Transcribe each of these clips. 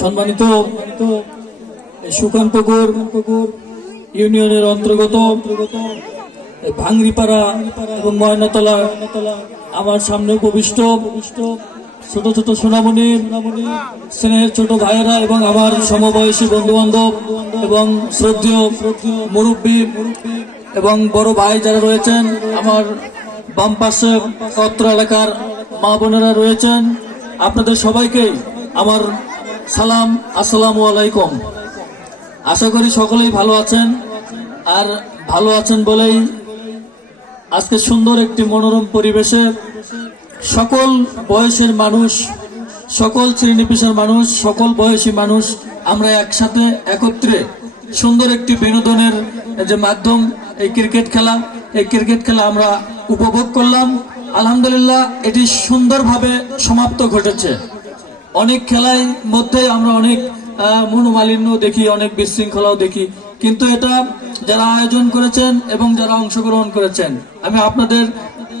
সম্মানিত সুকান্তপুর ইউনিয়নের অন্তর্গত এই ভাঙ্গরিপাড়া এবং ময়নাতলা আমার সামনে উপবিষ্ট ছোট ছোট সোনামণি, স্নেহের ছোট ভাইয়েরা এবং আমার সমবয়সী বন্ধু বান্ধব এবং শ্রদ্ধেয় মুরব্বী এবং বড় ভাই যারা রয়েছেন, আমার বাম পাশে অত্র এলাকার মা বোনেরা রয়েছেন। আপনাদের সবাইকে আমার সালাম, আসসালামু আলাইকুম। আশা করি সকলেই ভালো আছেন। আর ভালো আছেন বলেই আজকে সুন্দর একটি মনোরম পরিবেশে সকল বয়সের মানুষ, সকল শ্রেণি মানুষ, সকল বয়সী মানুষ আমরা একসাথে একত্রে সুন্দর একটি বিনোদনের যে মাধ্যম, এই ক্রিকেট খেলা, এই ক্রিকেট খেলা আমরা উপভোগ করলাম। আলহামদুলিল্লাহ, এটি সুন্দরভাবে সমাপ্ত ঘটেছে। অনেক খেলায় মধ্যে আমরা অনেক মনোমালিন্য দেখি, অনেক বিশৃঙ্খলাও দেখি। কিন্তু এটা যারা আয়োজন করেছেন এবং যারা অংশগ্রহণ করেছেন, আমি আপনাদের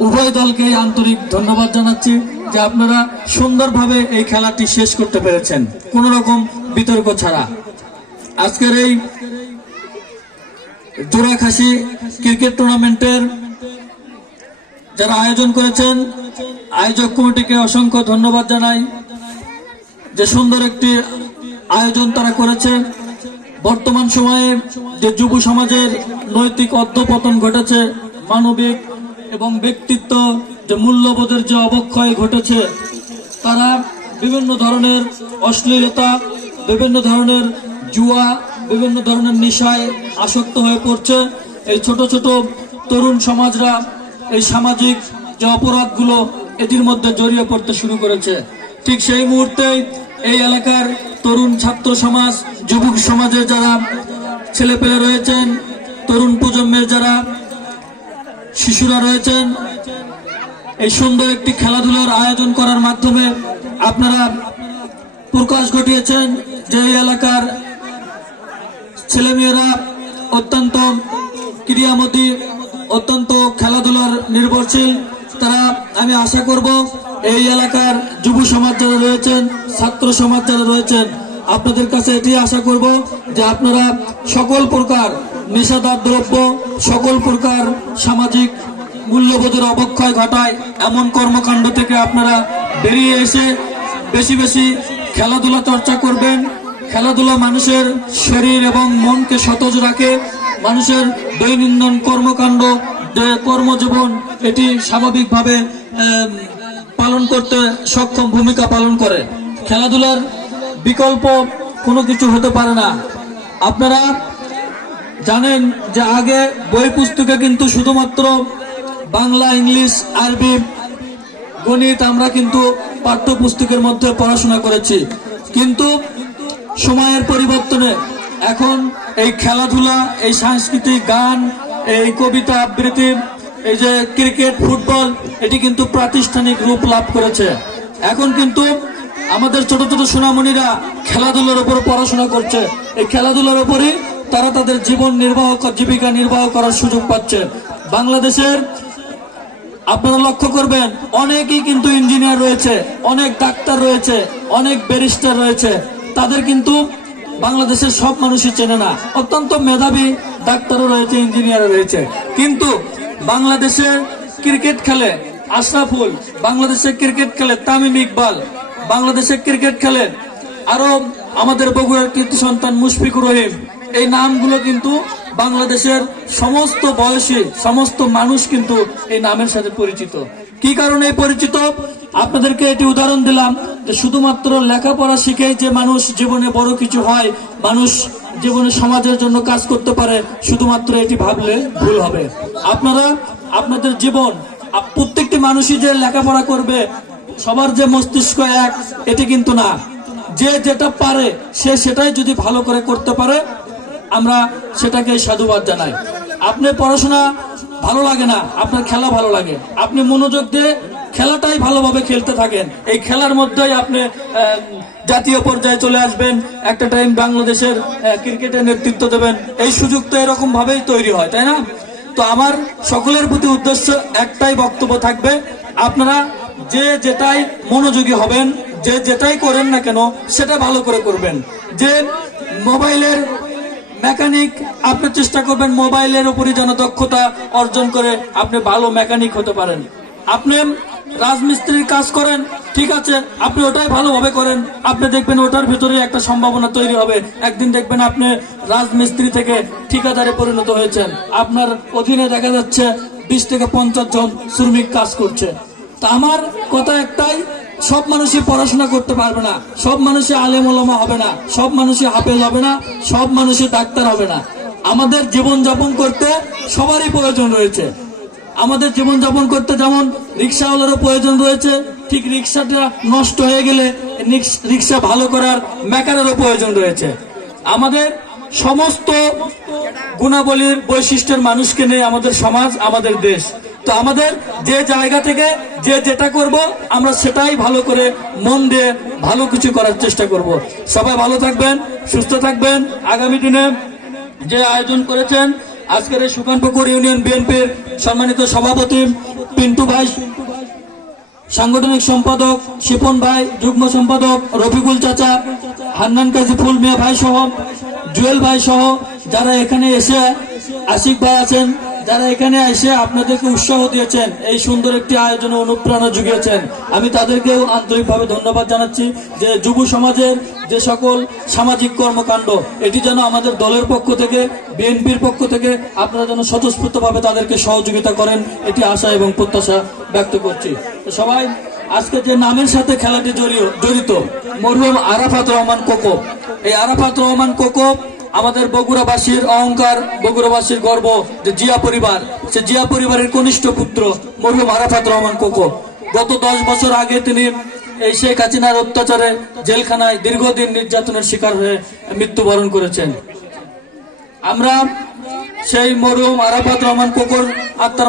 উভয় দলকে আন্তরিক ধন্যবাদ জানাচ্ছি যে আপনারা সুন্দরভাবে এই খেলাটি শেষ করতে পেরেছেন, কোন রকম বিতর্ক ছাড়া। আজকের এই জোড়াখাসি ক্রিকেট টুর্নামেন্টের যারা আয়োজন করেছেন, আয়োজক কমিটিকে অসংখ্য ধন্যবাদ জানাই। যে সুন্দর একটি আয়োজন তারা করেছে। বর্তমান সময়ে যে যুব সমাজের নৈতিক অধ্যপতন ঘটেছে, মানবিক এবং ব্যক্তিত্ব যে মূল্যবোধের যে অবক্ষয় ঘটেছে, তারা বিভিন্ন ধরনের অশ্লীলতা, বিভিন্ন ধরনের জুয়া, বিভিন্ন ধরনের নেশায় আসক্ত হয়ে পড়ছে। এই ছোট ছোট তরুণ সমাজরা এই সামাজিক যে অপরাধগুলো এটির মধ্যে জড়িয়ে পড়তে শুরু করেছে। ঠিক সেই মুহূর্তেই এই এলাকার তরুণ ছাত্র সমাজ, যুবক সমাজের যারা ছেলেপেলে রয়েছেন, তরুণ প্রজন্মের যারা শিশুরা রয়েছেন, এই সুন্দর একটি খেলাধুলার আয়োজন করার মাধ্যমে আপনারা প্রকাশ ঘটিয়েছেন যে এই এলাকার ছেলেমেয়েরা অত্যন্ত ক্রিয়ামতী অত্যন্ত খেলাধুলার নির্ভরশীল। তারা, আমি আশা করব, এই এলাকার যুব সমাজ যারা রয়েছেন, ছাত্র সমাজ যারা রয়েছেন, আপনাদের কাছে এটি আশা করব যে আপনারা সকল প্রকার নেশাদার দ্রব্য, সকল প্রকার সামাজিক মূল্যবোধের অবক্ষয় ঘটায় এমন কর্মকাণ্ড থেকে আপনারা বেরিয়ে এসে বেশি বেশি খেলাধুলা চর্চা করবেন। খেলাধুলা মানুষের শরীর এবং মনকে সতেজ রাখে। মানুষের দৈনন্দিন কর্মকাণ্ড কর্মজীবন, এটি স্বাভাবিকভাবে পালন করতে সক্ষম ভূমিকা পালন করে। খেলাধুলার বিকল্প কোনো কিছু হতে পারে না। আপনারা জানেন যে আগে বই পুস্তকে কিন্তু শুধুমাত্র বাংলা, ইংলিশ, আরবি, গণিত আমরা কিন্তু পাঠ্যপুস্তকের মধ্যে পড়াশোনা করেছি। কিন্তু সময়ের পরিবর্তনে এখন এই খেলাধুলা, এই সাংস্কৃতিক গান, এই কবিতা আবৃত্তি, এই যে ক্রিকেট, ফুটবল, এটি কিন্তু প্রাতিষ্ঠানিক রূপ লাভ করেছে। এখন কিন্তু আমাদের ছোট ছোট সোনামণিরা খেলাধুলার উপর পড়াশোনা করছে। এই খেলাধুলার উপরই তারা তাদের জীবন নির্বাহ জীবিকা নির্বাহ করার সুযোগ পাচ্ছে। বাংলাদেশের আপনারা লক্ষ্য করবেন, অনেকেই কিন্তু ইঞ্জিনিয়ার রয়েছে, অনেক ডাক্তার রয়েছে, অনেক ব্যারিস্টার রয়েছে। তাদের কিন্তু বাংলাদেশের সব মানুষই চেনে না। অত্যন্ত মেধাবী ডাক্তারও রয়েছে, ইঞ্জিনিয়ারও রয়েছে। কিন্তু বাংলাদেশের ক্রিকেট খেলে আশরাফুল বাংলাদেশে ক্রিকেট খেলে তামিম ইকবাল, বাংলাদেশে ক্রিকেট খেলে আরও আমাদের বগুড়ার কীর্তি সন্তান মুশফিকুর রহিম, এই নামগুলো কিন্তু বাংলাদেশের সমস্ত বয়সী, সমস্ত মানুষ কিন্তু এই নামের সাথে পরিচিত। কি কারণে পরিচিত? আপনাদেরকে এটি উদাহরণ দিলাম। শুধুমাত্র লেখাপড়া শিখেই যে মানুষ জীবনে বড় কিছু হয়, মানুষ জীবনে সমাজের জন্য কাজ করতে পারে, শুধুমাত্র এটি ভাবলে ভুল হবে। আপনারা, আপনাদের জীবন প্রত্যেকটি মানুষই যে লেখাপড়া করবে, সবার যে মস্তিষ্ক এক, এটি কিন্তু না। যে যেটা পারে, সে সেটাই যদি ভালো করে করতে পারে, আমরা সেটাকে সাধুবাদ জানাই। আপনি পড়াশোনা ভালো লাগে না, আপনার খেলা ভালো লাগে। আপনি মনোযোগ দিয়ে খেলাটাই ভালোভাবে খেলতে থাকেন। এই খেলার মধ্যেই আপনি জাতীয় পর্যায়ে চলে আসবেন একটা টাইম বাংলাদেশের আহ, ক্রিকেটের নেতৃত্ব দেবেন। এই সুযোগ তো এরকম ভাবেই তৈরি হয় তাই না? তো আমার সকলের প্রতি উদ্দেশ্য একটাই বক্তব্য থাকবে আপনারা যে যেটাই মনোযোগী হবেন যে যেটাই করেন না কেন সেটা ভালো করে করবেন। যে মোবাইলের মেকানিক আপনি চেষ্টা করবেন মোবাইলের উপরই যেন দক্ষতা অর্জন করে আপনি ভালো মেকানিক হতে পারেন। আপনি রাজমিস্ত্রির কাজ করেন, ঠিক আছে, আপনি ওটাই ভালোভাবে করেন। আপনি দেখবেন ওটার ভিতরে একটা সম্ভাবনা তৈরি হবে। একদিন দেখবেন আপনি রাজমিস্ত্রি থেকে ঠিকাদারে পরিণত হয়েছেন। আপনার অধীনে দেখা যাচ্ছে বিশ থেকে পঞ্চাশ জন শ্রমিক কাজ করছে। তা আমার কথা একটাই, সব মানুষই পড়াশোনা করতে পারবে না। সব মানুষই আলেম ওলামা হবে না। সব মানুষই হাফেজ হবে না। সব মানুষই ডাক্তার হবে না। আমাদের জীবন যাপন করতে সবারই প্রয়োজন রয়েছে। আমাদের জীবন যাপন করতে যেমন রিক্সাওয়ালারও প্রয়োজন রয়েছে, ঠিক রিক্সাটা নষ্ট হয়ে গেলে রিক্সা ভালো করার মেকারেরও প্রয়োজন রয়েছে। আমাদের সমস্ত গুণাবলীর বৈশিষ্ট্যের মানুষকে নিয়ে আমাদের সমাজ, আমাদের দেশ। তো আমাদের যে জায়গা থেকে যে যেটা করব, আমরা সেটাই ভালো করে মন দিয়ে ভালো কিছু করার চেষ্টা করব। সবাই ভালো থাকবেন, সুস্থ থাকবেন। আগামী দিনে যে আয়োজন করেছেন আজকের এই সুকানপুকুর ইউনিয়ন বিএনপির সম্মানিত সভাপতি পিন্টু ভাই, সাংগঠনিক সম্পাদক শিপন ভাই, যুগ্ম সম্পাদক রফিকুল চাচা, হান্নান কাজী ফুল মিয়া ভাই সহ জুয়েল ভাই সহ যারা এখানে এসে আশিক ভাই আছেন যারা এখানে এসে আপনাদেরকে উৎসাহ দিয়েছেন, এই সুন্দর একটি আয়োজনে অনুপ্রেরণা জুগিয়েছেন, আমি তাদেরকেও আন্তরিকভাবে ধন্যবাদ জানাচ্ছি যে যুব সমাজের যে সকল সামাজিক কর্মকাণ্ড, এটি যেন আমাদের দলের পক্ষ থেকে, বিএনপির পক্ষ থেকে আপনারা যেন স্বতঃস্ফূর্তভাবে তাদেরকে সহযোগিতা করেন, এটি আশা এবং প্রত্যাশা ব্যক্ত করছি। সবাই, আজকে যে নামের সাথে খেলাটি জড়িত, মরহুম আরাফাত রহমান কোকো। এই আরাফাত রহমান কোকো আমাদের বগুড়াবাসীর অহংকার, বগুড়াবাসীর গর্ব, যে জিয়া পরিবার, সে জিয়া পরিবারের কনিষ্ঠ পুত্র মরহুম আরাফাত রহমান কোকো। গত দশ বছর আগে তিনি এই শেখ হাসিনার অত্যাচারে জেলখানায় দীর্ঘদিন নির্যাতনের শিকার হয়ে মৃত্যুবরণ করেছেন। আমরা সেই মরুম আরাফাত রহমান কোকর আত্মার